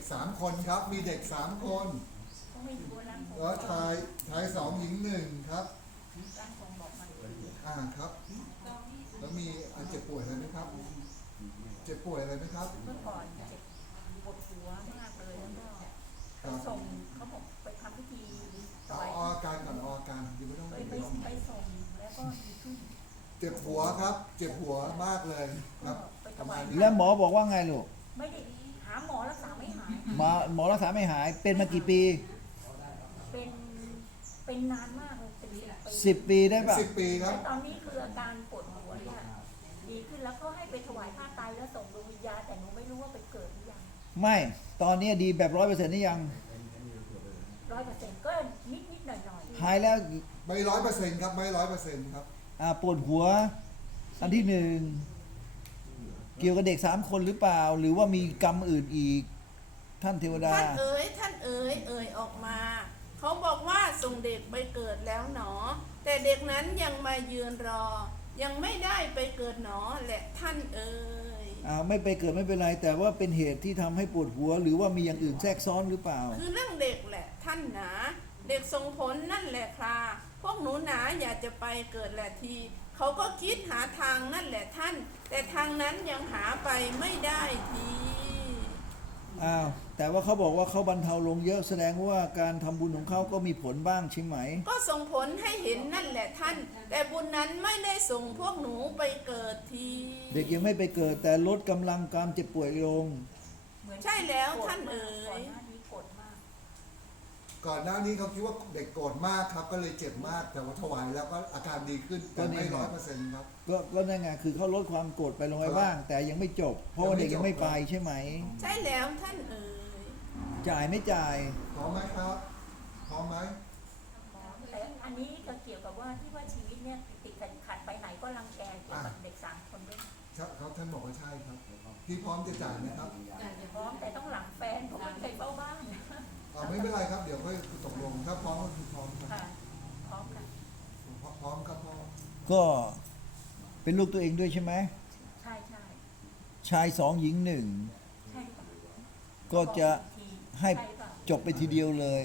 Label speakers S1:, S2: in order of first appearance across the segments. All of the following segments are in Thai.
S1: 3 คนครับมีเด็ก3 คนแล้วชาย2 หญิง 1ครับครับแล้วมีเจ็บป่วยอะไรไหมครับเจ็บป่วยอะไรไหมครับ
S2: เมื่อก่อนเจ็บปวดหัวมากเลยแล้วก็ไปส่งเขาบอกไปทำพิธี
S1: ออกการก่อนออกการยังไม่ต้อง
S2: ไปส่งแล้วก็ดีขึ้น
S1: เจ็บหัวครับเจ็บหัวมากเลยครับ
S3: แล้วหมอบอกว่าไงลูก
S2: ไม่ได้หาหมอรักษาไม่หาย
S3: หมอรักษาไม่หายเป็นมากี่ปี
S2: เป็นนานมากเลยเป็น
S3: 10 ปีได้ป่ะ
S1: 10 ปีครับ
S2: ตอนนี้คืออาการปวดหัวเนี่ยดีขึ้นแล้วก็ให้ไปถวายผ้าไตรแล้วส่งดวงวิญญาณแต่หนูไม่รู้ว่าไปเกิดหรือยัง
S3: ไม่ตอนนี้ดีแบบ100%นี่ยัง
S2: 100%ก็นิดหน่อย
S3: หายแล้ว
S1: ไม่100%ครับไม่100%ครับ
S3: ปวดหัวอันที่ 1เกี่ยวกับเด็ก3 คนหรือเปล่าหรือว่ามีกรรมอื่นอีกท่านเทวดา
S4: ท่านเอ๋ยออกมาเขาบอกว่าส่งเด็กไปเกิดแล้วหนอแต่เด็กนั้นยังมายืนรอยังไม่ได้ไปเกิดหนอแหละท่านเอ๋ย
S3: ไม่ไปเกิดไม่เป็นไรแต่ว่าเป็นเหตุที่ทำให้ปวดหัวหรือว่ามีอย่างอื่นแทรกซ้อนหรือเปล่า
S4: คือเรื่องเด็กแหละท่านหนาเด็กส่งผลนั่นแหละคราพวกหนูหนาอยากจะไปเกิดแหละทีเขาก็คิดหาทางนั่นแหละท่านแต่ทางนั้นยังหาไปไม่ได้ที
S3: แต่ว่าเขาบอกว่าเขาบรรเทาลงเยอะแสดงว่าการทำบุญของเขาก็มีผลบ้างใช่ไหม
S4: ก็ส่งผลให้เห็นนั่นแหละท่านแต่บุญนั้นไม่ได้ส่งพวกหนูไปเกิดที
S3: เด็กยังไม่ไปเกิดแต่ลดกำลังการเจ็บป่วยลง
S4: ใช่แล้วท่านเอ๋ย
S1: ก่อนหน้านี้เขาคิดว่าเด็กโกรธมากครับก็เลยเจ็บมากแต่ว่าถวายแล้วก็อาการดีขึ้นแต่ไม่100%ครับ
S3: ก็นั่นไงคือเขาลดความโกรธไปลงไปบ้างแต่ยังไม่จบเพราะว่าเด็กยังไม่ไปใช่ไหม
S4: ใช่แล้วท่านเอ๋ย
S3: จ่ายไม่จ่าย
S1: พร้อมไหมครับพร้อมไหม
S2: แต่อันนี้ก็เกี่ยวกับว่าที่ว่าชีวิตเนี่ยติดขัดไปไหนก็รังแกเกี่ยวกับเด็ก3 คนด้วย
S1: ครับท่านบอกว่าใช่ครับพี่พร้อมจะจ่ายไหมครับ
S2: พร้อมแต่ต้องหลังแฟนผมไม่เคยเฝ้าบ้าน
S1: ไม่เป็นไรครับเดี๋ยวค่อยตกลงถ้าพร้อมก็คือพร้อมครับ
S2: พร้อมกัน
S1: พร้อมครับพ่อ
S3: ก็เป็นลูกตัวเองด้วยใช่ไหม
S2: ใช่
S3: ชาย2 หญิง 1
S2: ใช่
S3: ก็จะให้จบไปทีเดียวเลย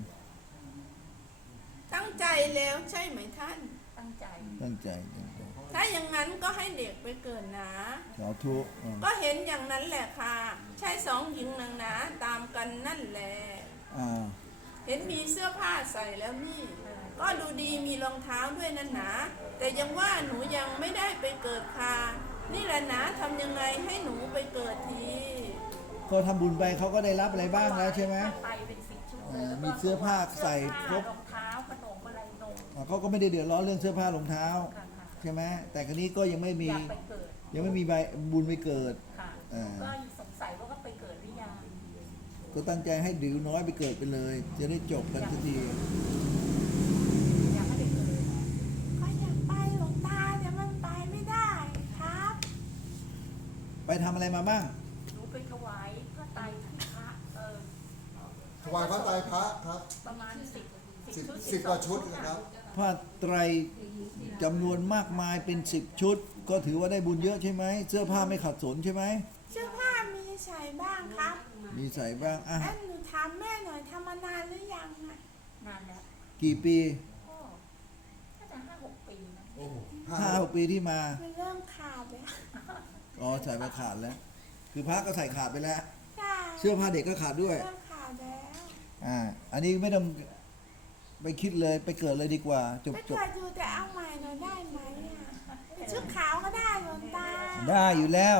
S4: ตั้งใจแล้วใช่ไหมท่าน
S2: ตั้งใจ
S4: ถ้าอย่างนั้นก็ให้เด็กไปเกิดนะ
S3: สาธุ
S4: ก็เห็นอย่างนั้นแหละค่ะชาย2 หญิงนางนะตามกันนั่นแหละเห็นมีเสื้อผ้าใส่แล้วนี่ก็ดูดีมีรองเท้าด้วยนั่นนะแต่ยังว่าหนูยังไม่ได้ไปเกิดค่ะนี่แหละนะทำยังไงให้หนูไปเกิดที
S3: ก็ทำบุญไปเขาก็ได้รับอะไรบ้างแล้วใช่ไหมมีเสื้อผ้าใส่ครบ
S2: รองเท้าขนมอะไรนม
S3: เขาก็ไม่ได้เดือดร้อนเรื่องเสื้อผ้ารองเท้าใช่ไหมแต่ครั้นี้ก็ยังไม่มีใบบุญไปเกิด
S2: ก็สงสัยว่าก็ไปเกิดหรือยัง
S3: ก็ตั้งใจให้ดิวน้อยไปเกิดไปเลยจะได้จบกันสักที
S2: อยากให้ไปเกิด
S4: ก็อยากไปหลวงตาแต่มันไปไม่ได้ครับ
S3: ไปทำอะไรมาบ้าง
S2: หนูไปถวายพระไตรที่พระ
S1: ถวายพระไตรพระครับ
S2: ประมาณ
S1: 10 กว่าชุดนะครับ
S3: ผ้าไตรจำนวนมากมายเป็น10 ชุดก็ถือว่าได้บุญเยอะใช่ไหมเสื้อผ้าไม่ขัดสนใช่ไหม
S4: เสื้อผ้ามีใส่บ้างครับ
S3: มีใส่บ้าง
S4: หนูถามแม่หน่อยทำมานานหรือยัง
S2: นานแล้ว
S3: กี่ปี
S2: น่าจะ5-6 ปีนะ
S3: 5-6 ปีที่มา
S4: เริ่มขาดแล้ว
S3: ใส่มาขาดแล้วคือพระก็ใส่ขาดไปแล้วเสื้อผ้าเด็กก็ขาดด้วย
S4: เริ่มขาดแล้ว
S3: อันนี้ไม่ต้องไปคิดเลยไปเกิดเลยดีกว่าจบ
S4: ดูแต่เอาใหม่หน่อยได้ไหมชุดขาวก็ได้หลวงตา
S3: ได้อยู่แล้ว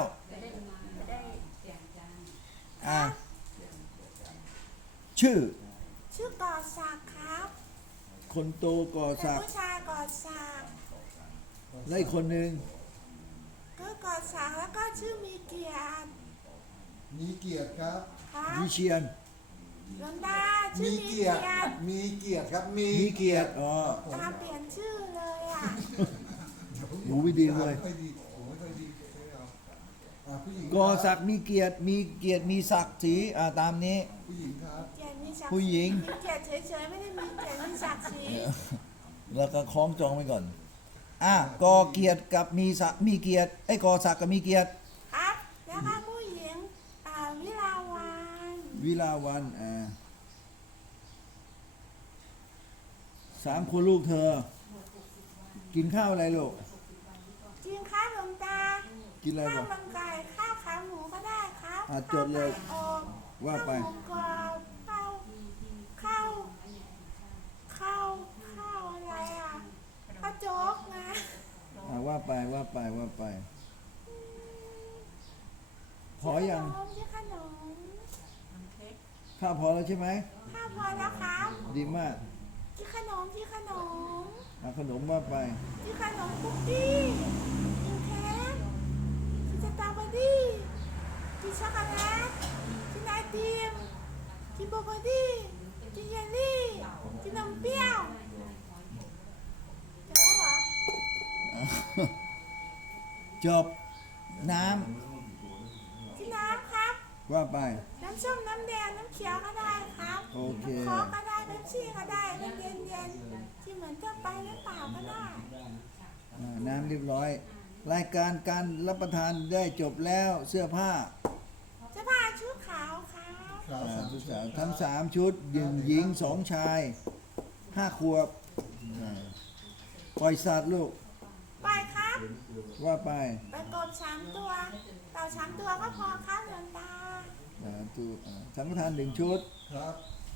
S3: ชื่อ
S4: ก่อศักดิ์ครับ
S3: คนโตก่อศักดิ์
S4: ผู้ชายก่อศักดิ์
S3: แล้วอีกคนนึง
S4: ก็ก่อศักดิ์แล้วก็ชื่อมีเกียร
S1: ติครับ
S3: วิเชียร
S4: หลวงตาชื่อมีเกียรติ
S1: ครับมีเกียรติ
S3: ตาเป
S4: ลี่ยนชื่อเลย
S3: หูไม่ดีเลยก่อศักดิ์มีเกียรติมีศักดิ์ศรีตามนี้
S1: ผู้หญิงครับ
S3: ผู้หญิง
S4: มีเกียรติเฉยๆไม่ได้มีเกียรติมีศักดิ์ศรี
S3: แล้วก็คล้องจองไว้ก่อนก่อเกียรติกับมีเกียรติก่อศักดิ์กับมีเกียรติ
S4: ครับแล้วก็ผู้หญิงวิลาวัน
S3: วิลาวัน3 คนลูกเธอ กินข้าวอะไรลูก
S4: กินข้าวหลวงตา
S3: กินอะไร
S4: ข้าว
S3: บ้าง
S4: มันไก่ข้าวขาหมูก็ได้ครับ
S3: จดเลย
S4: ข้าวไก่อบ
S3: ว่าไป
S4: ข้าวหมูกรอบข้าวอะไรอ่ะข้าวโจ๊กนะ
S3: ว่าไปว่าไปว่าไป พอยัง
S4: ที่ขนม
S2: เค้ก
S3: ข้าวพอแล้วใช่ไหม
S4: ข้าวพอแล้วครับ
S3: ดีมาก
S4: ที่ขนม
S3: ขนมว่าไป
S4: ที่ขนมคุกกี้ที่เค้กที่สตรอเบอรี่ที่ช็อกโกแลตที่ไอติมที่โบโกดี้ที่เยลลี่ที่นมเปรี้ยวจะแล้วเหรอ
S3: จบน้
S4: ที่น้ำครับ
S3: ำว่าไป
S4: น้ำส้มน้ำแดงน้ำเขียวก็ได้ครับ
S3: โอเค
S4: น้ำโค้กก็ได้น้ำชี่ก็ได้น้ำเย็นๆที่เหมือนทั่วไปน้ำเปล่าก็ได้
S3: น้ำเรียบร้อย รายการการรับประทานได้จบแล้วเสื้อผ้า
S4: เสื้อผ้าชุดขาวครับ
S1: ครับสามสิบสาม
S3: ทั้ง3 ชุดหญิง2 ชาย 5 ขวบปล่อยสัตว์ลูก
S4: ไปครับ
S3: ว่าไป
S4: ไปกบ3 ตัวเต่า3 ตัวก็พอครับหลวงตา
S3: สังฆทาน1 ชุด
S1: ครับ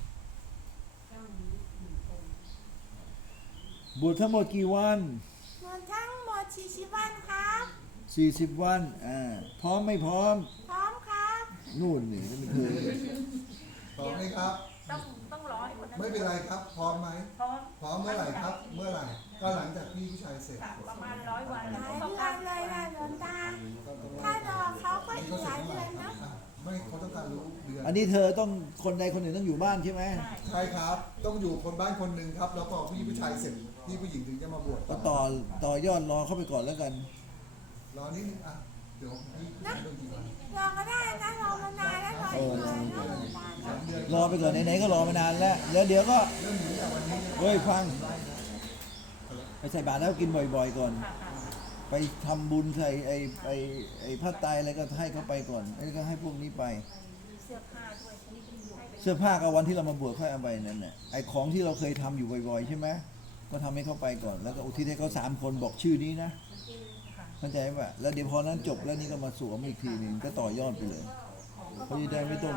S3: บวชทั้งหมดกี่วัน
S4: รวมทั้งหมด40 วันครับ
S3: 40 วันพร้อมไม่พร้อม
S4: พร้อมครับ
S3: นู่นนี่ไม่เคย
S1: พร้อมไหมครับ
S2: ต้องรอให้คนนั้น
S1: ไม่เป็นไรครับ พร้อมไหม
S2: พร้อม
S1: พร้อมเมื่อไหร่ครับ เมื่อไหร่ ก็หลังจากพี่ผู้ชายเสร็จ
S2: ประมาณ100 วัน
S4: หลาย
S2: ต้อง
S4: เดือ
S2: การ
S4: นเลยล่ะหลวงตา
S1: ก็ต้อง
S4: ถ้ารอเขาก็อีกหลายเดือนนะ
S1: ไม่เขาต้องการรู้เดือน
S3: อันนี้เธอต้องคนใดคนหนึ่งต้องอยู่บ้านใช่ไหม
S2: ใช่
S1: ใช่ครับ ต้องอยู่คนบ้านคนหนึ่งครับ แล้วพอพี่ผู้ชายเสร็จพี่ผู้หญิงถึงจะมาบวช
S3: ก็ต่อยอดรอเข้าไปก่อนแล้วกัน
S1: รอนิดนึงอ่ะ เดี๋ยวพี่เรื่องกี่วัน
S4: รอก็ได้นะรอมานานแล้วรออีกหน่อยนะหลวงตา
S1: สามเดือน
S3: รอไปก่อนไหนๆก็รอมานานแล้วแล้วเดี๋ยวก็
S1: เรื่องนี้จากวันนี้
S3: เฮ้ยฟังไปใส่บาตรแล้วกินบ่อยๆก่อน
S2: ค่ะ
S3: ไปทำบุญใส่ไอ้ผ้าไตรอะไรก็ให้เขาไปก่อนไอ้ก็ให้พวกนี้ไป
S2: มีเสื้อผ้าด้วยให้ไป
S3: เสื้อผ้าก็วันที่เรามาบวชค่อยเอาไปนั่นแหละไอ้ของที่เราเคยทำอยู่บ่อยๆใช่ไหมก็ทำให้เขาไปก่อน แล้วก็อุทิศให้เขา3 คนบอกชื่อนี้นะ
S2: ค่ะ
S3: เข้าใจป่ะแล้วเดี๋ยวพอนั้นจบแล้วนี่ก็มาสวมอีกทีหนึ่งก็ต่อยอดไปเลยเขาจะได้ไม่ต้อง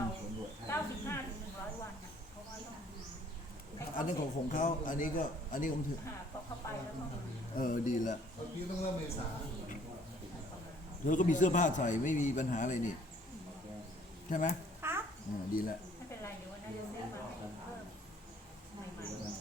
S2: 95 ถึง 100 วันนะเพราะว่าต้องให้
S3: อันนี้ของเขาอันนี้ของเธอ
S2: หาก็เข้าไปแล้วก็
S3: ดีละ
S1: พี่ต้องเริ่มเมษา
S3: เธอก็มีเสื้อผ้าใส่ไม่มีปัญหาอะไรนี่ใช่ไหม
S4: ครับ
S3: ดีละ
S2: ไม่เป็นไรเดี๋ยววันนั้นจะซื้อมาให้เพิ่มใหม่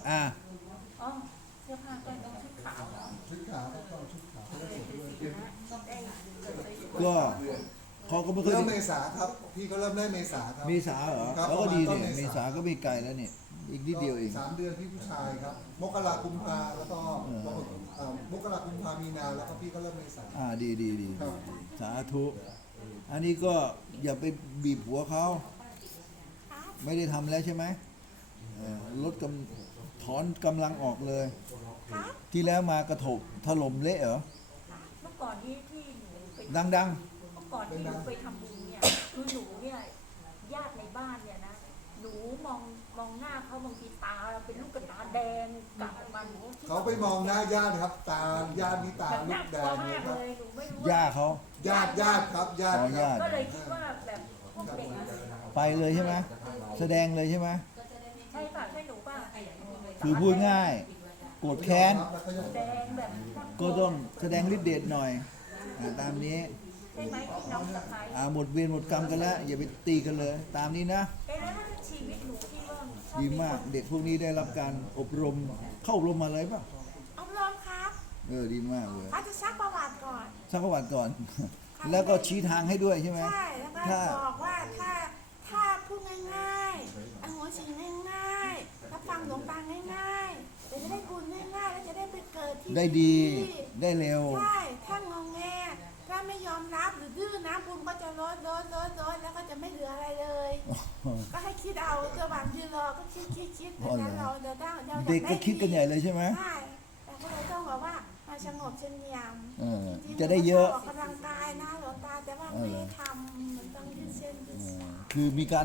S3: อ่ะ
S2: ๆอ๋อเสื้อผ้าก็ต้องชุดขาวเนาะ
S1: ชุดขาวก็ต้องชุดขาวได้สวยด้วย
S2: ได้
S3: ก็เขาก็ไม่ค่อย
S1: เริ่ม
S3: ได้
S1: เมษาครับ พี่ก็เริ่มได้เมษาครับ
S3: เมษาเหรอ
S1: ครับ
S3: แล้วก็ดี
S1: ประ
S3: เนี่ย
S1: มาณต้น
S3: เม
S1: เมษา
S3: ษาก็ไม่ไกลแล้วเนี่ยอีกนิดเดียวเอง
S1: 3 เดือนพี่ผู้ชายครับ มกรากุมภาแล้วก็มกรากุมภามีนาแล้วก็พี่ก็เริ่มเมษา
S3: ดี
S1: ครับ
S3: สาธุอันนี้ก็อย่าไปบีบหัวเขา
S4: ครับ
S3: ไม่ได้ทำแล้วใช่ไหมลดถอนกำลังออกเลย
S4: ครับ
S3: ที่แล้วมากระทบถล่มเละเหรอ
S2: เมื่อก่อนที่หนูไป
S3: ดัง
S2: เมื่อก่อนที่หนูไปทำบุญเนี่ยคือหนูเนี่ยญาติในบ้านเนี่ยนะหนูมองหน้าเขาบางทีตาเราเป็นลูกกระตาแดงกลับมาหนูคิด
S1: เขาไปมองหน้าญาติครับ ตาญาตินี่ตา
S2: แบบ
S1: ลู
S2: น่าก ก
S1: แด
S2: ลัว
S1: งเล
S2: มาย ก
S1: ครับ
S2: เลยหนูไม่รู้
S3: ๆย่าเขา
S1: ญาติครับญาติ
S3: อ๋อ
S1: ครั
S3: ญา
S1: บ
S3: ติ
S2: ก็เลยคิดว่าแบบพวกเด็กอะ
S3: ไปเลยใช่ไหมแสดงเลยใช่ไหม
S2: ใช่ป่ะใช่หนูป่ะ
S3: คือพูดง่ายโกรธแค้น
S1: แล้วก็จะ
S2: แดงแบบ
S3: ก็ต้องแสดงฤทธิ์เดชหน่อยตามนี้
S2: ใช่ไหมน้องสะพ้าย
S3: หมดเวรหมดกรรมกันแล้ว อย่าไปตีกันเลย ตามนี้นะ
S2: แล้วถ้าชีวิตหนูที่ว่าชอบ
S3: ดีมากเด็กพวกนี้ได้รับการอบรมเข้าอบรมมาเลยป่ะ
S4: อบรมครับ
S3: ดีมากเลย
S4: เขาจะซักประวัติก่อน
S3: สักประวัติก่อน แล้วก็ชี้ทางให้ด้วยใช่ไหม
S4: ใช่แล้วก็
S3: ถ้า
S4: บอกว่าถ้าพูดง่ายๆอโหสิง่ายๆรับฟังหลวงตาง่ายๆจะได้บุญง่ายๆแล้วจะได้ไปเกิดที่
S3: ได้ดีได้เร็ว
S4: ใช่ถ้างงแงถ้าไม่ยอมรับหรือดื้อนะบุญก็จะลดแล้วก็จะไม่เหลืออะไรเลย ก็ให้คิดเอาระหว่างยืนรอก็คิดแล้วนั้นเราจะได้
S3: เด็กก็คิดกันใหญ่เลยใช่ไหม
S4: ใช่แต่ก็เลยต้องบอกว่ามาสงบเฉงี่ยม จริงๆ
S3: จะได้เยอะ
S4: ออกกำลังกายนะหลวงตาแต่ว่าไม่ได้ทำมันต้องยืดเส้นยืดสาย
S3: คือมีการ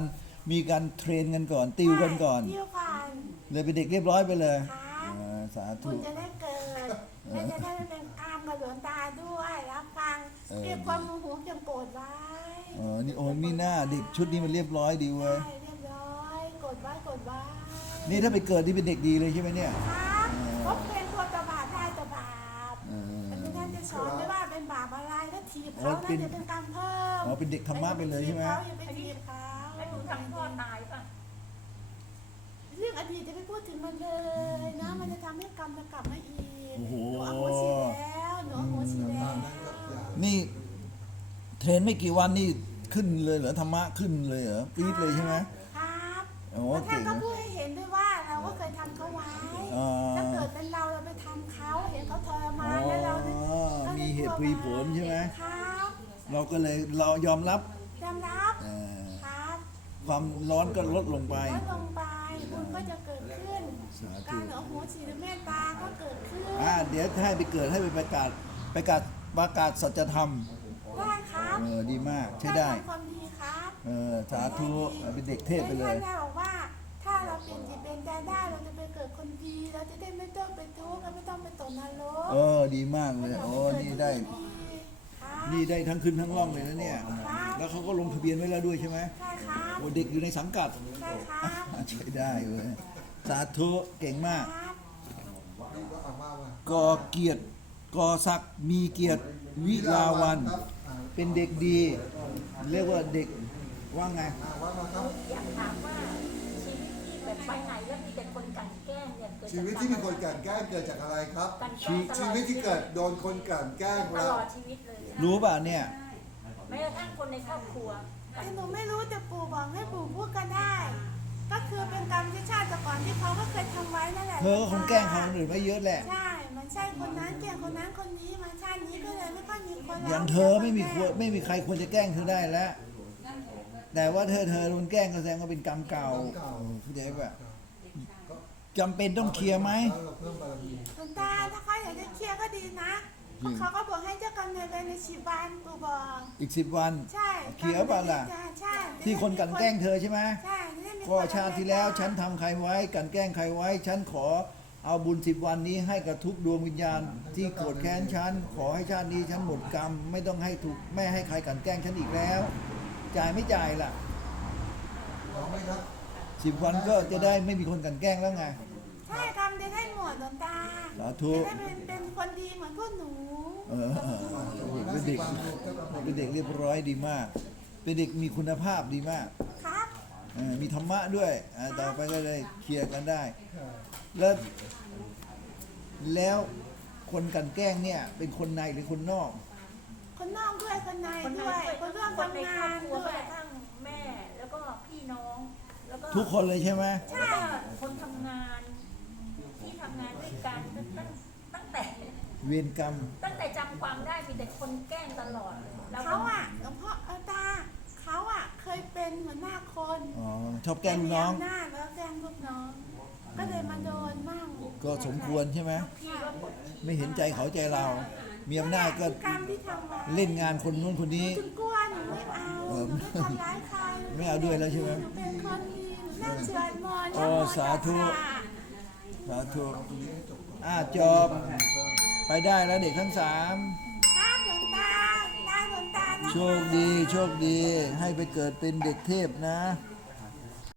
S3: มีการเทรนกันก่อน ติวกันก่อน
S5: ติวก่อน
S3: เลยเป็นเด็กเรียบร้อยไปเลย
S5: ครับ
S3: สา
S5: คุ
S3: ธุ
S5: ณจะได้เกิดและจะได้ไม่เป็นกรรมกับหลวงตาด้วยรับฟังเก็บความโมโหจงโกรธไว้
S3: นี่โอ้มีหน้าเด็กชุดนี้มันเรียบร้อยดีเว้ย
S5: ใช่เรียบร้อยกดไว้กดไว้
S3: นี่ถ้าไปเกิดที่เป็นเด็กดีเลยใช่ไหมเนี่ย
S5: ครับพบเป็นตัวตบาปได้ตบาป
S3: เออ
S5: อันนี้ท่านจะสอนไม่ว่าเป็นบาปอะไรถ้าถีบเขา
S3: เป็
S5: น่าน จะเป็นกรรมเพิ่ม
S3: อ๋อเป็นเด็กธรรมะไปเลยใช่ไหม
S5: อย่าไปถีบเขา
S2: แล้วหนูทำพ่อตายป่ะ
S5: เรื่องอดีตจะไม่พูดถึงมันเลยนะมันจะทำให้กรรมจะกลับมาอีก
S3: โอ้โห
S5: หนูอโหสิแล้วหนูอโหสิแล้ว
S3: นี่เทรนไม่กี่วันนี่ขึ้นเลยเหรอธรรมะขึ้นเลยเหรอปี๊ดเลยใช่ไหม
S5: ครับ
S3: โอ้
S5: แล้วท่า
S3: เก่
S5: น
S3: ง
S5: ก็
S3: นะ
S5: พูดให้เห็นด้วยว่าเราก็เคยทำเขาไว้
S3: อ่า
S5: ถ้าเกิดเป็นเราไปทำเขาเห็นเขาทร
S3: อ๋
S5: มานแล้วเราเนี่ย
S3: อมีเหตุมีผลใช่ไหม
S5: ครับ
S3: เราก็เลยเรายอมรับ
S5: ยอมรับ
S3: เออ
S5: ครับ
S3: ความร้อนก็ลดลงไป
S5: ลดลงไปบุญก็จะเกิดขึ้น
S3: สาธุ
S5: การอโหสิหรือเมตตาก็เกิดขึ้น
S3: เดี๋ยวให้ไปเกิดให้ไปประกาศสัจธรรม
S5: ได้ครับ
S3: ดีมากใช้ได้
S5: ทำความดีครับ
S3: สาธุเป็นเด็กเทพไปเลย
S5: ท่านได้บอกว่าถ้าเราเปลี่ยนจิตเปลี่ยนใจได้เราจะไปเกิดคนดีเราจะได้ไม่ต้องไปทุกข์และไม่ต้องไปตกนรก
S3: ดีมากเลยโอ้นี่ได้
S5: ครับ
S3: นี่ได้ทั้งขึ้นทั้งล่องเลยนะเนี่ย
S5: ครับ
S3: แล้วเขาก็ลงทะเบียนไว้แล้วด้วยใช่ไหม
S5: ใช่ครับ
S3: โอ้เด็กอยู่ในสังกัด
S5: ใช่ครับ
S3: ใช้ได้เลยสาธุเก่งมาก
S5: ครับ
S1: นี่ก็เอามาว่า
S3: ก่อเกียรติก่อศักดิ์มีเกียรติวิลาวัน
S1: ครับ
S3: เป็นเด็กดี เรียกว่าเด็กว่าไง
S1: ว่ามาครับ
S2: อยากถามว่าชีวิตที่แบบไปไหนแล้วมีแต่คนกลั่นแกล้งเนี่ยเกิดจาก
S1: ชีวิตที่มีคนกลั่นแกล้งเกิดจากอะไรครับ
S2: กลั่นแกล้งตลอ
S1: ชีวิตที่เกิดโดนคนกลั่นแกล้ง
S2: ต
S1: เรา
S2: ลอดชีวิตเลย
S3: รู้ป่ะเนี่ย
S2: แม้กระทั่งคนในครอบครัว
S5: แต่หนูไม่รู้แต่ปู่บอกให้ปู่พูดก็ได้ ก็คือเป็นกรรมที่ชาติก่อนที่เขาก็เคยทำไว้นั่นแหละ
S3: เธอก็คงแกล้งเขาคนอื่นไว้เยอะแหละ
S5: ใช่ มันใช่คนนั้นแกล้งคนนั้นคนนี้มาชาตินี้ก็เลยไม่ค่อยมีคนรัก
S3: อย่างเธอไม่มีใครควรจะแกล้งเธอได้แล้ว แต่ว่าเธอโดนแกล้งก็แสดงว่าเป็นกรรมเก่าเข้าใจป่ะจำเป็นต้องเคลียร์ไหม
S1: แล้วเราเพิ่มบารมี
S5: หลวงตาถ้าเขาอยากจะเคลียร์ก็ดีนะเพราะเขาก็บอกให้เจ้ากรรมนายเวรในชีบานปู่บอก
S3: อีก10 วัน
S5: ใช่
S3: เคลียร์เปล่าล่ะ
S5: ใช่
S3: ที่คนกลั่นแกล้งเธอใช่ไหม
S5: ใช่จะได้มี
S3: ก็ชาติที่แล้วฉันทำใครไว้กลั่นแกล้งใครไว้ ฉันขอเอาบุญ10 วันนี้ให้กับทุกดวงวิญญาณ ที่โกรธแค้นฉันขอให้ชาตินี้ฉันหมดกรรมไม่ต้องให้ถูกไม่ให้ใครกลั่นแกล้งฉันอีกแล้ว จ่ายไม่จ่ายล่ะ
S1: พร้อมไหมครับ
S3: 10 วันก็จะได้ไม่มีคนกลั่นแกล้งแล้วไง
S5: ใช่กรรมจะได้หมดหลวงตา
S3: สาธุ
S5: จะได้เป็นคนดีเหมือนพวกหนู
S3: เป็นเด็กเป็นเด็กเรียบร้อยดีมาก เป็นเด็กมีคุณภาพดีมาก
S5: ครับ
S3: มีธรรมะด้วยต่อไปก็ได้เคลียร์กันได้ แล้วคนกลั่นแกล้งเนี่ยเป็นคนในหรือคนนอก
S5: คนนอกด้วยคนใน
S2: คน
S5: ด้วย
S2: ใน
S5: คนร่วม
S2: คนใน
S5: ทำ
S2: คร
S5: งา
S2: อบ
S5: น
S2: ครัว
S5: ด้ว
S2: แม้
S5: ย
S2: กระทั่งแม่แล้วก็พี่น้อง แล้วก็
S3: ทุกคนเลยใช่ไหม
S2: แล้วก็คนทำงานที่ทำงานด้วยกันตั้งแต่
S3: เวรกรรม
S2: ตั้งแต่จำความได้มีแต่คนแกล้งตลอดแล้วก็
S5: เขาอ่ะหลวงพ่อตาเขาอ่ะเคยเป็นหัวหน้าคน
S3: ชอบแกล้งลูกน้อง
S5: แต่มีำนาจแล้วแกล้งลูกน้อง ก็เลยมาโดนมั่ง
S3: ก็สมควรใช่ไหม
S2: พี่ก็ปวดขี้
S3: ไม่เห็นใจเขาใจเรา มีอำนาจก็
S5: กรรมที่ทำไว้
S3: เล่นงานคนนู้นคนนี้
S5: ถึงกลัวหนูไม่เอาหนูไม่ทำร้ายใคร
S3: ไม่เอาด้วยแล้วใช่ไหม
S5: หนูเป็นคนดีหนูนั่งสวดมนต์
S3: โอ้
S5: นะโม
S3: สาธุ
S5: ตัสสะ
S3: สาธุจบ ไปได้แล้วเด็กทั้ง
S5: ครับหลวงตาได้หลวงตานะ
S3: 3 โชคดี ให้ไปเกิดเป็นเด็กเทพนะ
S5: ค